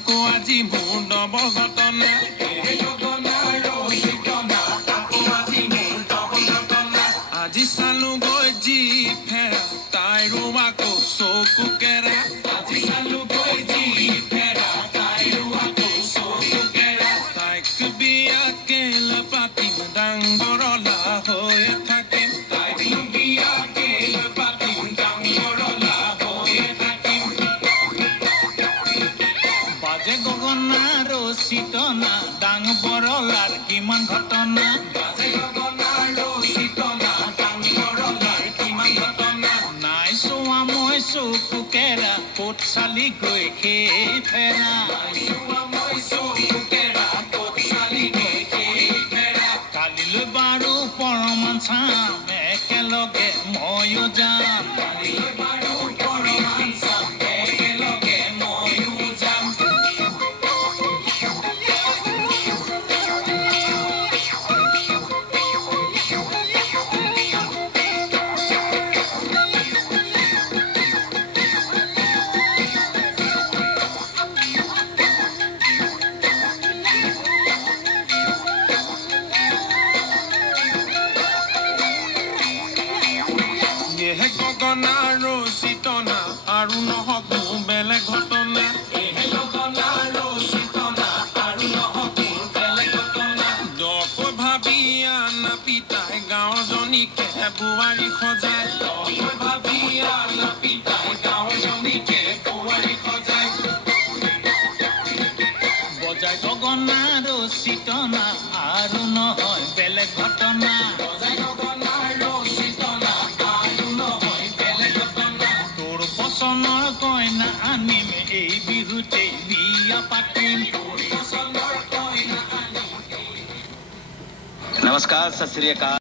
আকৌ আজি মোৰ ডবল ঘটনা আজি চালো গৈ যি ফেৰা তাইৰো আকৌ চকু কেৰা আজি চালো গৈ যি ফেৰা তাইৰো আকৌ চকু কেৰা তাইক বিয়া কেলে পাতিম ডাঙৰলা হৈ থাকিম তাইক বিয়া কেলে পাতিম ডাঙৰলা হৈ থাকিম বাজে গগনা ৰচিতনা ডাঙৰলাৰ কিমান ঘটনা বাজে গগনা ৰচিতনা ডাঙৰলাৰ কিমান ঘটনা নাই চোৱা মই চকু কেৰা ক'ত চালি গৈ সেই ফেৰা নাই চোৱা মই চকু কেৰা ক'ত চালি গৈ সেই ফেৰা কালিলৈ বাৰু পৰমান চাম একেলগে ময়ো যাম কালিলৈ বাৰু পৰমান চাম একেলগে ময়ো যাম এহে গগনা ৰচিতনা আৰু নহব বেলেগ ঘটনা এহে গগনা ৰচিতনা আৰু নহব বেলেগ ঘটনা দকৈ ভাবি আনা পিতাই গাঁৱৰ জনীকে বোৱাৰী সজাই দকৈ ভাবি আনা পিতাই গাঁৱৰ জনীকে বোৱাৰী সজাই বজাই গগনা ৰচিতনা আৰু নহয় বেলেগ ঘটনা বজাই গগনা ৰচিতনা পচনৰ কইনা আনিম এই বিহুতে বিয়া পাতিম नमस्कार सत श्री अकाल।